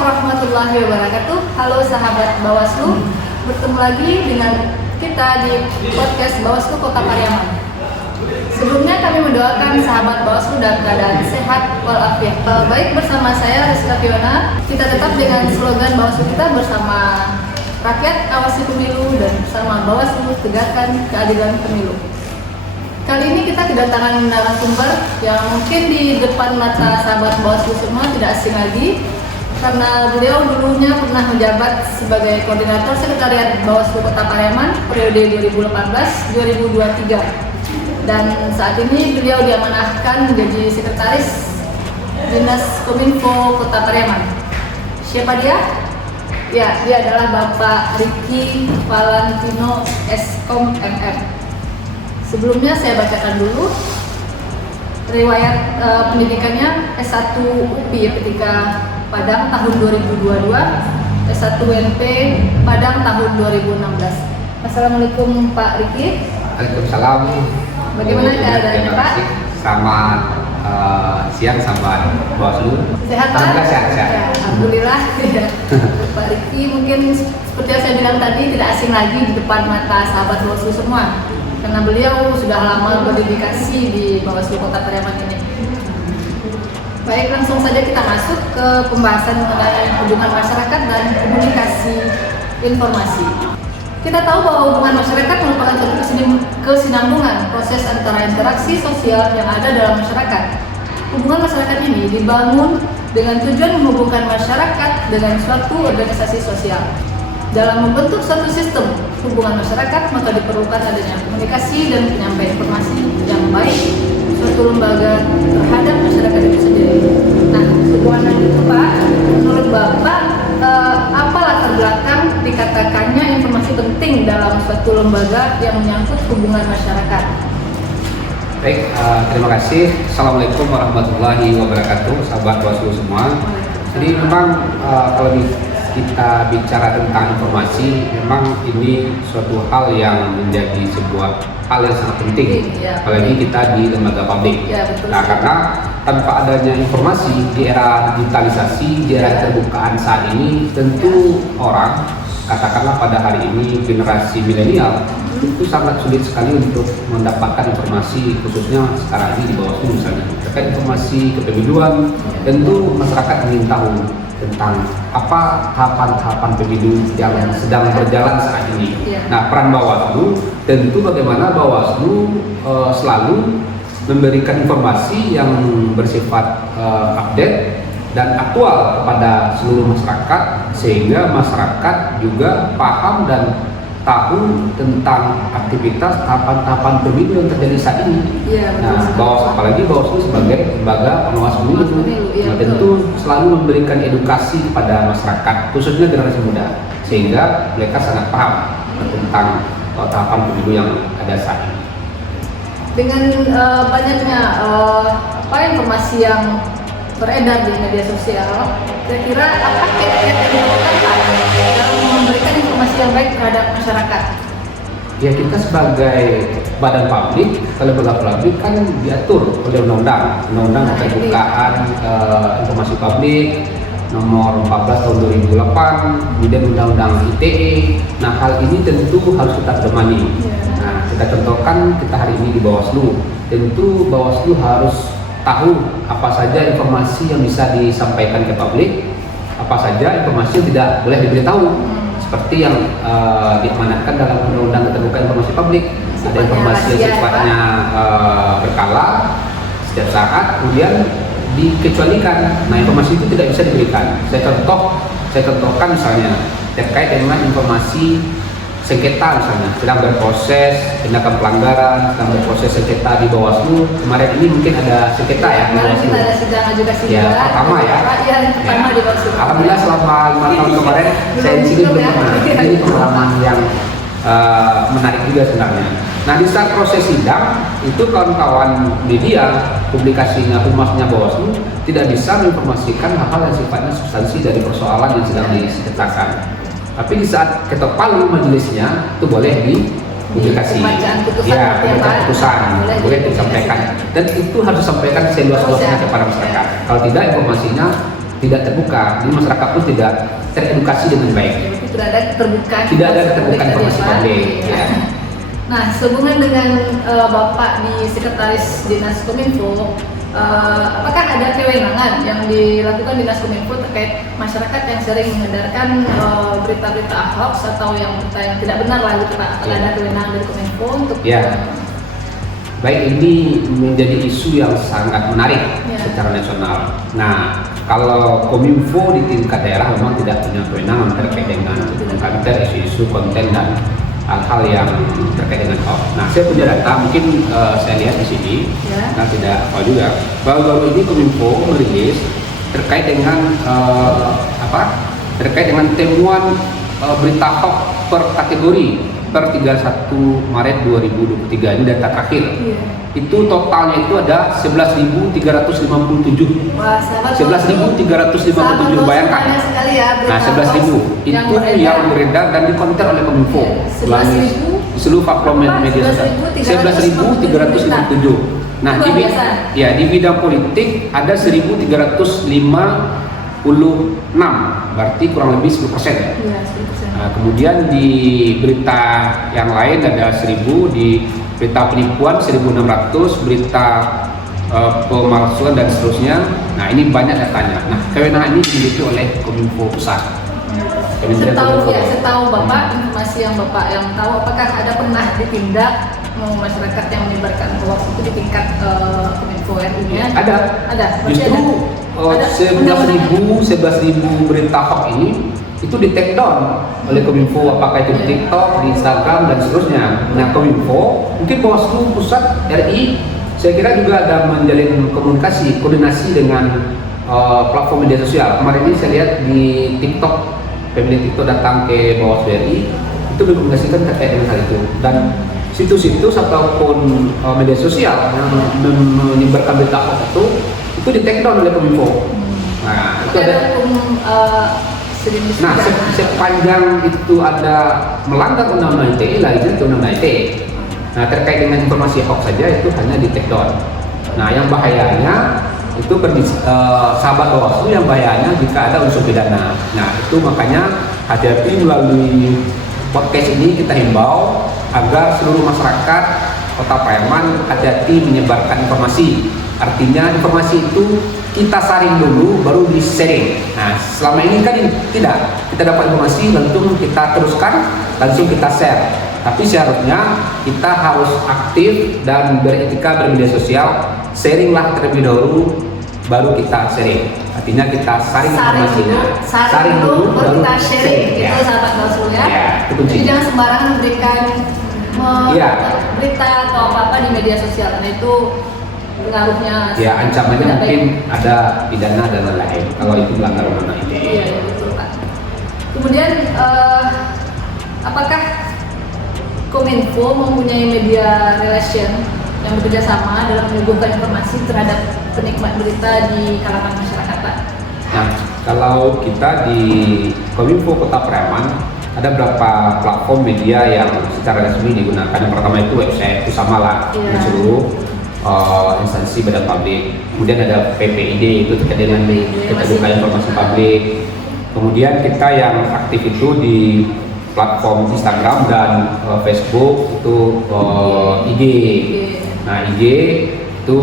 warahmatullahi wabarakatuh. Halo sahabat Bawaslu, bertemu lagi dengan kita di podcast Bawaslu Kota Pariaman. Sebelumnya kami mendoakan sahabat Bawaslu dalam keadaan sehat walafiat. Baik, bersama saya Rizka Fiona. Kita tetap dengan slogan Bawaslu kita bersama rakyat awasi pemilu dan bersama Bawaslu tegakkan keadilan pemilu. Kali ini kita kedatangan narasumber yang mungkin di depan mata sahabat Bawaslu semua tidak asing lagi, karena beliau dulunya pernah menjabat sebagai koordinator sekretariat Bawaslu Kota Pariaman periode 2018-2023. Dan saat ini beliau diamanahkan menjadi sekretaris Dinas Kominfo Kota Pariaman. Siapa dia? Ya, dia adalah Bapak Ricky Valentino Eskom MM. Sebelumnya saya bacakan dulu riwayat pendidikannya S1 UPI ketika Padang tahun 2022, S1 UNP Padang tahun 2016. Assalamualaikum Pak Ricky. Waalaikumsalam. Bagaimana keadaannya Pak? Selamat siang sahabat Bawaslu. Sehat Pak? Alhamdulillah sehat. Ya, alhamdulillah. Pak Ricky mungkin seperti yang saya bilang tadi tidak asing lagi di depan mata sahabat Bawaslu semua, karena beliau sudah lama berdedikasi di Bawaslu Kota Pariaman ini. Baik, langsung saja kita masuk ke pembahasan mengenai hubungan masyarakat dan komunikasi informasi. Kita tahu bahwa hubungan masyarakat merupakan suatu kesinambungan proses antara interaksi sosial yang ada dalam masyarakat. Hubungan masyarakat ini dibangun dengan tujuan menghubungkan masyarakat dengan suatu organisasi sosial. Dalam membentuk suatu sistem hubungan masyarakat, maka diperlukan adanya komunikasi dan penyampaian informasi yang baik suatu lembaga terhadap masyarakat itu sendiri. Nah, hubungan itu Pak, menurut Bapak apa latar belakang dikatakannya informasi penting dalam suatu lembaga yang menyangkut hubungan masyarakat? Baik, terima kasih. Assalamualaikum warahmatullahi wabarakatuh, sahabat Bawaslu semua. Jadi memang kalau kita bicara tentang informasi, memang ini suatu hal yang menjadi sebuah hal yang sangat penting, apalagi kita di lembaga publik. Nah, karena tanpa adanya informasi di era digitalisasi, di era keterbukaan saat ini, tentu orang, katakanlah pada hari ini generasi milenial, itu sangat sulit sekali untuk mendapatkan informasi, khususnya sekarang ini di Bawaslu misalnya terkait informasi kepemiluan. Tentu masyarakat ingin tahu tentang apa tahapan-tahapan pemilu yang sedang berjalan saat ini. Nah, peran Bawaslu tentu bagaimana Bawaslu selalu memberikan informasi yang bersifat update dan aktual kepada seluruh masyarakat, sehingga masyarakat juga paham dan tahu tentang aktivitas tahapan-tahapan pemilu yang terjadi saat ini. Nah, apalagi Bawaslu sebagai lembaga pengawas pemilu, tentu selalu memberikan edukasi kepada masyarakat, khususnya generasi muda, sehingga mereka sangat paham tentang tahapan pemilu yang ada saat ini. Dengan banyaknya informasi yang beredar di media sosial, kira-kira apa kiat-kiat yang dilakukan dalam memberikan informasi yang baik terhadap masyarakat? Ya, kita sebagai badan publik, kalau lembaga publik kan diatur oleh undang-undang keterbukaan informasi publik nomor 14 tahun 2008, kemudian undang-undang ITE. Nah, hal ini tentu harus kita pedomani. Nah, kita contohkan kita hari ini di Bawaslu, tentu Bawaslu harus tahu apa saja informasi yang bisa disampaikan ke publik, apa saja informasi yang tidak boleh diberitahu, seperti yang diamanatkan dalam undang-undang keterbukaan informasi publik. Ada informasi yang sifatnya berkala setiap saat, kemudian dikecualikan. Nah, informasi itu tidak bisa diberikan. Saya contohkan misalnya terkait dengan informasi sengketa, misalnya sedang berproses tindakan pelanggaran, sedang berproses sengketa di Bawaslu. Kemarin ini mungkin ada sengketa ya. Kemarin kita ada sidang adjudikasi pertama ya. Pertama di Bawaslu. Alhamdulillah selama 5 tahun kemarin saya di sini belum pernah. Ini pengalaman yang menarik juga sebenarnya. Nah, di saat proses sidang itu kawan-kawan media, publikasinya, humasnya Bawaslu tidak bisa menginformasikan hal-hal yang sifatnya substansi dari persoalan yang sedang disengketakan. Tapi di saat ketok palu majelisnya itu boleh dipublikasi, pembacaan putusan boleh disampaikan, dan itu harus disampaikan seluas-luasnya kepada masyarakat. Kalau tidak, informasinya tidak terbuka, jadi masyarakat pun tidak teredukasi dengan baik. Tidak ada keterbukaan. Tidak ada keterbukaan informasi publik. Ya. Nah, sehubungan dengan Bapak di Sekretaris Dinas Kominfo, apakah ada kewenangan yang dilakukan Dinas Kominfo terkait masyarakat yang sering mengedarkan berita-berita hoax atau yang berita yang tidak benar lah gitu Pak? Apakah ada kewenangan dari Kominfo untuk Baik, ini menjadi isu yang sangat menarik secara nasional. Nah, kalau Kominfo di tingkat daerah memang tidak punya kewenangan terkait dengan mengkater isu-isu konten dan hal-hal yang terkait dengan hoax. Nah, saya punya data, mungkin saya lihat di sini, nah tidak tahu juga. Baru-baru ini Kominfo merilis terkait dengan terkait dengan temuan berita hoax per kategori per 31 Maret 2023, ini data terakhir. Itu totalnya itu ada 11.357. Wah, 11.357, bayangkan. Sekali ya, nah, 11.000 itu yang beredar dan dikonter oleh Kominfo melalui seluruh platform media sosial. 11.357. Nah, di bidang politik ada 1.356, berarti kurang lebih 10%. Iya, 10%. Nah, kemudian di berita yang lain ada 1.000, di berita penipuan 1.600, berita pemalsuan dan seterusnya. Nah, ini banyak datanya. Nah, kewenangan ini dimiliki oleh Kominfo pusat. Setahu Bapak, informasi yang Bapak yang tahu, apakah ada pernah ditindak masyarakat yang menyebarkan hoax itu di tingkat Kominfo RI-nya? Ada. Justru 11.000 berita hoax ini itu di take down oleh Kominfo, apakah itu di TikTok, di Instagram dan seterusnya. Nah, Kominfo, mungkin Bawaslu Pusat RI, saya kira juga ada menjalin koordinasi dengan platform media sosial. Kemarin ini saya lihat di TikTok, pemilik TikTok datang ke Bawaslu RI, itu berkomunikasikan terkait dengan hal itu. Dan situs-situs ataupun media sosial yang menyebarkan berita hoax itu di take down oleh Kominfo. Nah, itu ada. Nah, sepanjang itu ada melanggar undang-undang ITE, lah itu undang-undang ITE. Nah, terkait dengan informasi hoax saja itu hanya di take down. Nah, yang bahayanya itu sahabat Bawaslu, yang bahayanya jika ada unsur pidana. Nah, itu makanya hati-hati, melalui podcast ini kita himbau agar seluruh masyarakat Kota Pariaman hati-hati menyebarkan informasi. Artinya informasi itu kita saring dulu baru di sharing. Nah, selama ini kan tidak, kita dapat informasi langsung kita teruskan, langsung kita share. Tapi seharusnya kita harus aktif dan beretika bermedia sosial, sharinglah terlebih dahulu baru kita sharing. Artinya kita saring informasinya, saring dulu baru kita sharing. Itu sahabat Bawaslu ya. Jadi jangan sembarangan memberikan berita atau apa-apa di media sosial. Nah, itu pengaruhnya ancamannya mungkin ada pidana dan lain-lain kalau itu melanggar undang-undang ITE. Iya, betul Pak. Kemudian apakah Kominfo mempunyai media relation yang bekerja sama dalam menyuguhkan informasi terhadap penikmat berita di kalangan masyarakat Pak? Nah, kalau kita di Kominfo Kota Pariaman ada beberapa platform media yang secara resmi digunakan. Yang pertama itu website, itu sama lah dengan seluruh instansi badan publik. Kemudian ada PPID, itu terkait dengan keterbukaan informasi publik. Kemudian kita yang aktif itu di platform Instagram dan Facebook, itu IG. Nah, IG itu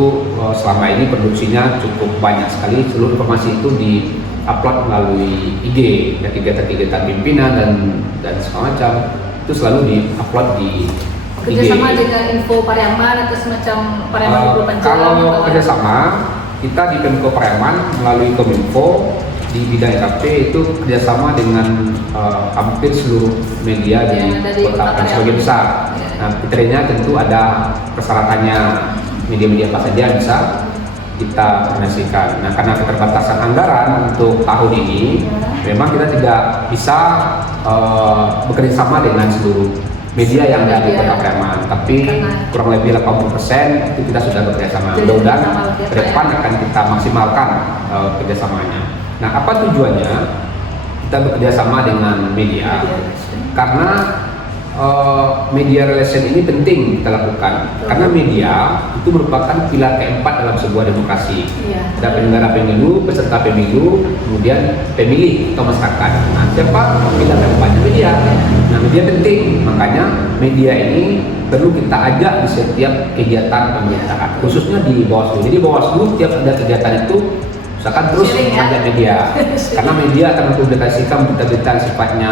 selama ini produksinya cukup banyak sekali. Seluruh informasi itu di-upload melalui IG, dan kegiatan-kegiatan pimpinan dan segala macam itu selalu di-upload di kerjasama dengan Info Pariaman atau semacam Pariaman 24 jam. Kalau kerjasama kita di Pemko Pariaman melalui Kominfo di bidang IKP itu kerjasama dengan hampir seluruh media di kota Pariaman sebagai besar. Nah, kriterianya tentu ada persyaratannya, media-media apa saja yang bisa kita koordinasikan. Nah, karena keterbatasan anggaran untuk tahun ini, memang kita tidak bisa bekerja sama dengan seluruh media yang ada di Kota Pariaman, tapi kurang lebih 80% itu kita sudah bekerja sama. Mudah-mudahan ke depan akan kita maksimalkan kerjasamanya. Nah, apa tujuannya kita bekerja sama dengan media? Karena media relation ini penting kita lakukan karena media itu merupakan pilar keempat dalam sebuah demokrasi. Ada penyelenggara pemilu, peserta pemilu, kemudian pemilih atau masyarakat. Nah, siapa pilar keempatnya? Media. Nah, media penting, makanya media ini perlu kita ajak di setiap kegiatan pemerintahan, khususnya di Bawaslu. Jadi Bawaslu tiap ada kegiatan itu usahakan terus mengajak media, karena media akan mempublikasikan berita-berita sifatnya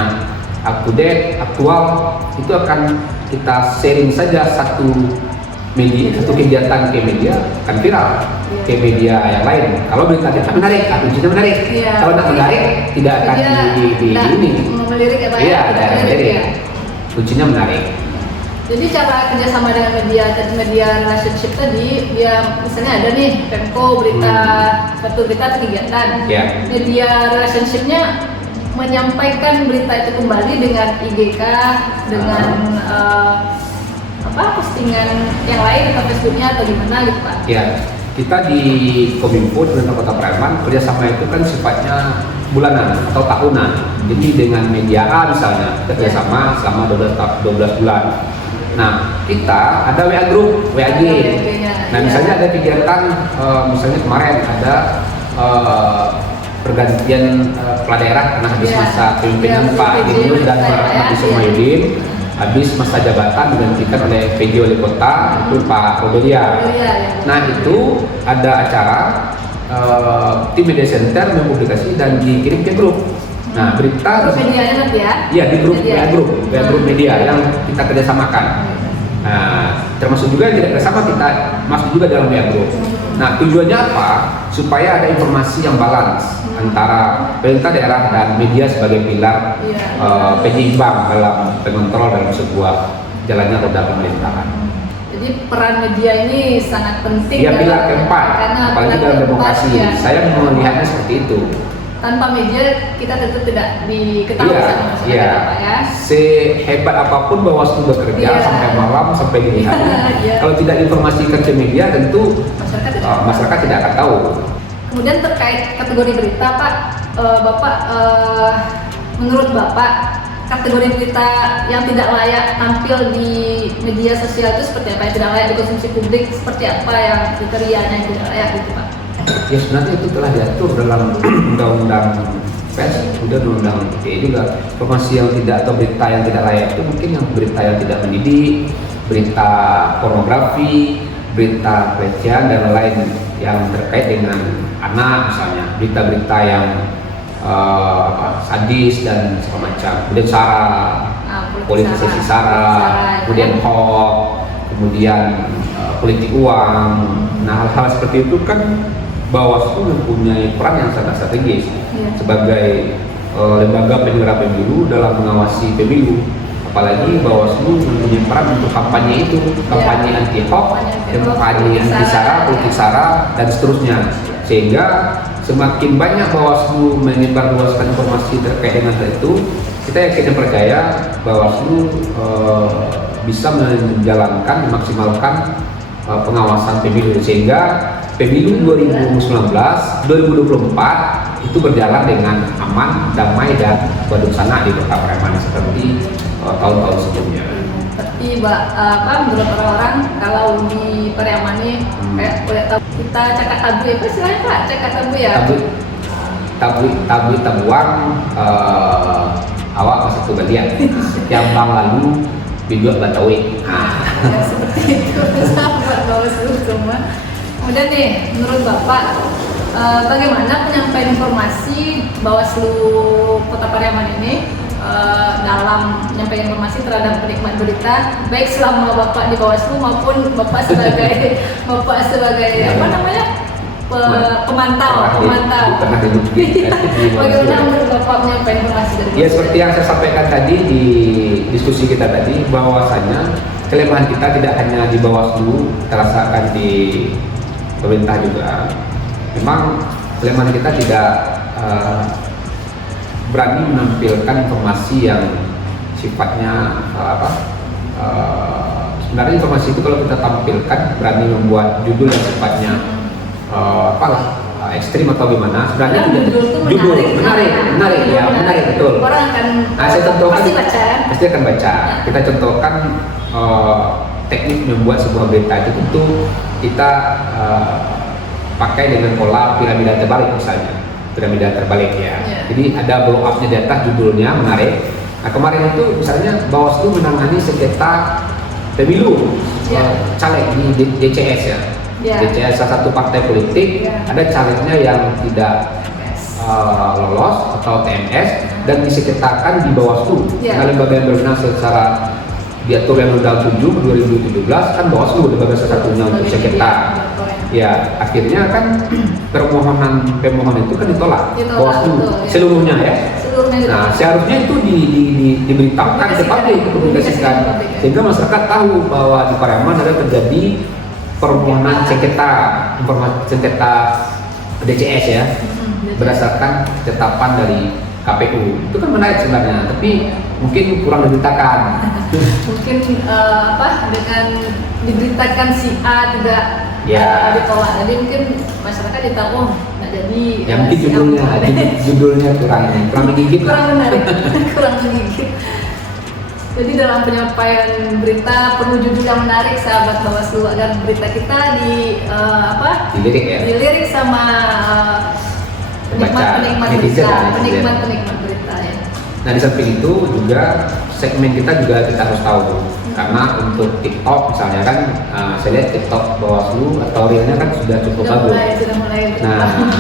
up to date, aktual. Itu akan kita sharing saja satu media, satu kegiatan ke media akan viral ke media yang lain. Kalau berita kita menarik, kuncinya menarik. Kalau tidak menarik, tidak akan di ini. Melirik ya Pak? Iya, tidak melirik. Kuncinya menarik. Jadi cara kerjasama dengan media relationship tadi, dia misalnya ada nih Pemko berita satu berita atau kegiatan, media relationshipnya menyampaikan berita itu kembali dengan IGK, dengan postingan yang lain atau Facebooknya atau gimana gitu Pak? Ya, kita di Kominfo dengan Kota Pariaman kerjasama itu kan sifatnya bulanan atau tahunan. Jadi dengan media A misalnya kita kerjasama selama 12 bulan. Nah, kita ada WA group, WAG. Nah, misalnya ada kegiatan, misalnya kemarin ada pergantian kepala daerah karena habis masa kepemimpinan Pak Gubernur dan Pak Ismailudin, habis masa jabatan digantikan oleh PJ Wali Kota itu Pak Rodolia. Nah, itu ada acara tim media center mempublikasi dan dikirim ke grup. Nah, berita medianya nanti ya? Iya, di grup WA grup media yang kita kerjasamakan. Nah, termasuk juga yang tidak kerjasama kita masuk juga dalam WA grup. Nah, tujuannya apa? Supaya ada informasi yang balance antara pemerintah daerah dan media sebagai pilar penyeimbang dalam pengontrol dalam sebuah jalannya roda pemerintahan. Jadi peran media ini sangat penting. Iya, pilar keempat, apalagi dalam demokrasi. Saya melihatnya seperti itu. Tanpa media kita tentu tidak diketahui sama masyarakat ya. Sehebat apapun Bawaslu bekerja sampai malam sampai dini hari, kalau tidak informasikan ke media tentu masyarakat tidak akan tahu. Kemudian terkait kategori berita Pak, Bapak menurut Bapak kategori berita yang tidak layak tampil di media sosial itu seperti apa? Yang tidak layak dikonsumsi publik seperti apa yang kriterianya yang tidak layak gitu Pak? Ya, sebenarnya itu telah diatur dalam undang-undang pers, kemudian undang-undang ITE juga. Informasi yang tidak atau berita yang tidak layak itu mungkin yang berita yang tidak mendidik, berita pornografi, berita pelecehan dan lain yang terkait dengan anak misalnya, berita-berita yang sadis dan segala macam. Kemudian sara, politisasi sara, kemudian hoax, kemudian politik uang. Nah, hal-hal seperti itu kan Bawaslu mempunyai peran yang sangat strategis sebagai lembaga penyelenggara pemilu dalam mengawasi pemilu. Apalagi Bawaslu mempunyai peran untuk kampanye itu, kampanye anti hoax, kampanye anti sara, politik sara dan seterusnya. Sehingga semakin banyak Bawaslu menyebarluaskan informasi terkait dengan hal itu, kita yakin dan percaya Bawaslu bisa menjalankan, memaksimalkan pengawasan pemilu sehingga pemilu 2019, 2024 itu berjalan dengan aman, damai dan berduksana di Kota Pariaman seperti tahun-tahun sebelumnya. Tapi menurut orang-orang kalau di Pariaman ini kayak kita cakap tabu ya, apa istilahnya Pak? Cakap tabu ya? Tabuan awak masuk ke bagian yang bang lalu video batawi. Ya, seperti itu sahabat Bawaslu semua. Kemudian nih, menurut Bapak bagaimana penyampaian informasi Bawaslu Kota Pariaman ini dalam menyampaikan informasi terhadap penikmat berita, baik selama Bapak di Bawaslu maupun Bapak sebagai pemantau. Bagaimana menurut Bapak menyampaikan informasi dari Bawaslu? Ya, seperti yang saya sampaikan tadi di diskusi kita tadi, bahwasanya kelemahan kita tidak hanya di Bawaslu, kita rasakan di pemerintah juga. Memang kelemahan kita tidak berani menampilkan informasi yang sifatnya sebenarnya informasi itu kalau kita tampilkan berani membuat judul yang sifatnya ekstrim atau gimana. Sebenarnya judul itu menarik ya, menarik betul. Orang akan Saya contohkan, pasti akan baca. Kita contohkan teknik membuat sebuah berita itu tentu kita pakai dengan pola piramida terbalik misalnya, piramida terbalik ya. Jadi ada blow up-nya di atas, judulnya menarik. Nah kemarin itu misalnya Bawaslu menangani sengketa pemilu caleg di DCS ya. DCS salah satu partai politik, ada calegnya yang tidak lolos atau TMS dan disengketakan di Bawaslu. Nah, lembaga yang berwenang secara diatur yang Undang 7 2017 kan Bawaslu lembaga satu-satunya untuk sengketa. Ya, akhirnya kan pemohonan itu kan ditolak Bawaslu seluruhnya ya. Nah, seharusnya itu diberitahukan ke publik, dipublikasikan sehingga masyarakat tahu bahwa di Pariaman ada terjadi permohonan sengketa DCS ya, berdasarkan ketetapan dari KPU. Itu kan menarik sebenarnya, tapi mungkin kurang diberitakan. Mungkin dengan diberitakan si A juga ditolak, jadi mungkin masyarakat ditahu nggak jadi. Ya mungkin judulnya kurang menggigit. Kurang menarik, kurang menggigit. Jadi dalam penyampaian berita perlu judul yang menarik, sahabat Bawaslu, agar berita kita dilirik sama penikmat berita ya. Nah di samping itu juga segmen kita harus tahu karena untuk TikTok misalnya kan saya lihat TikTok Bawaslu atau Realnya kan sudah cukup bagus. Sudah mulai. Nah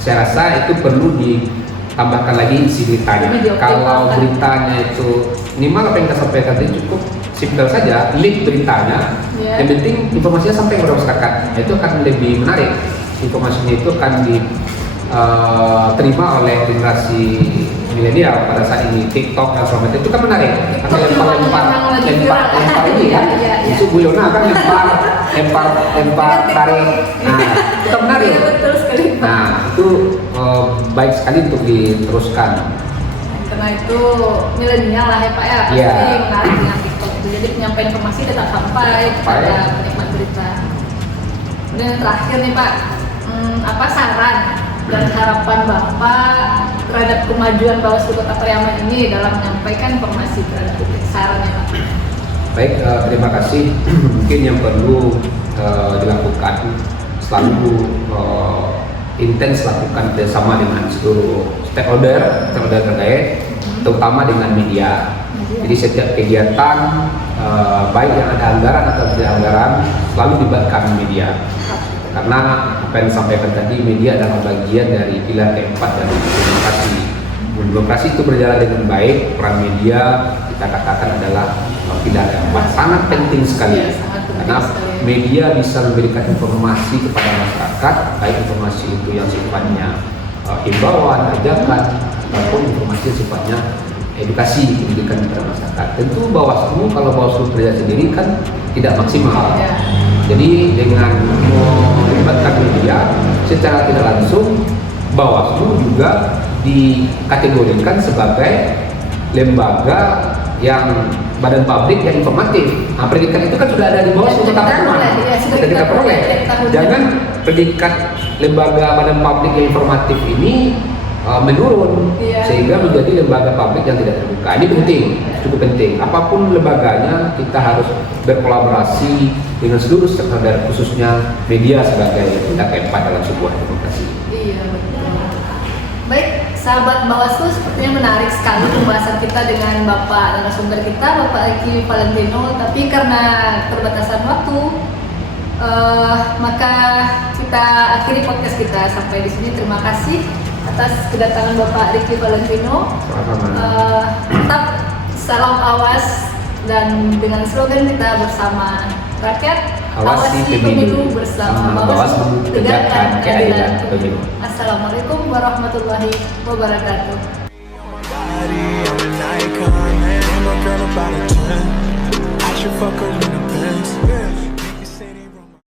saya rasa itu perlu ditambahkan lagi isi beritanya. Kalau beritanya itu minimal apa yang kita sampaikan tadi cukup simpel saja, link beritanya. Yang penting informasinya sampai kepada masyarakat, itu akan lebih menarik. Informasinya itu akan diterima oleh generasi milenial pada saat ini. TikTok dan sebagainya itu kan menarik karena lempar ini kan, itu Bu Yona kan lempar tarik. Nah itu kan menarik. Nah itu baik sekali untuk diteruskan. Karena itu milenial lah ya Pak ya, pasti menarik dengan TikTok itu. Jadi penyampaian informasi tetap sampai kepada penikmat berita. Kemudian yang terakhir nih Pak, apa saran dan harapan Bapak terhadap kemajuan Bawaslu Kota Pariaman ini dalam menyampaikan informasi terhadap publik? Sarannya Pak. Baik, terima kasih. Mungkin yang perlu dilakukan selalu intens lakukan bersama dengan seluruh stakeholder terkait, terutama dengan media. Jadi setiap kegiatan baik yang ada anggaran atau tidak anggaran selalu dilibatkan media. Karena apa yang disampaikan tadi, media adalah bagian dari pilar keempat dari demokrasi. Demokrasi itu berjalan dengan baik, peran media kita katakan adalah pilar keempat. Sangat penting sekali. Karena media bisa memberikan informasi kepada masyarakat, baik informasi itu yang sifatnya himbauan, ajakan, ataupun informasi yang sifatnya edukasi, pendidikan kepada masyarakat. Tentu Bawaslu, kalau Bawaslu kerja sendiri kan tidak maksimal. Jadi dengan melibatkan media secara tidak langsung, Bawaslu juga dikategorikan sebagai lembaga yang badan publik yang informatif. Nah, predikat itu kan sudah ada di Bawaslu Kota Pariaman. Kita peroleh. Jangan predikat lembaga badan publik yang informatif ini menurun sehingga menjadi lembaga publik yang tidak terbuka. Ini penting, cukup penting. Apapun lembaganya, kita harus berkolaborasi dengan seluruh stakeholder, khususnya media sebagai pilar keempat dalam sebuah demokrasi. Iya betul. Baik, sahabat Bawaslu, sepertinya menarik sekali pembahasan kita dengan Bapak narasumber kita, Bapak Ricky Valentino. Tapi karena keterbatasan waktu, maka kita akhiri podcast kita sampai di sini. Terima kasih atas kedatangan Bapak Ricky Valentino. Tetap salam awas, dan dengan slogan kita bersama rakyat, awasi pemilu bersama Bawaslu, tegakkan keadilan pemilu. Assalamualaikum warahmatullahi wabarakatuh. I should fuck her in the Benz.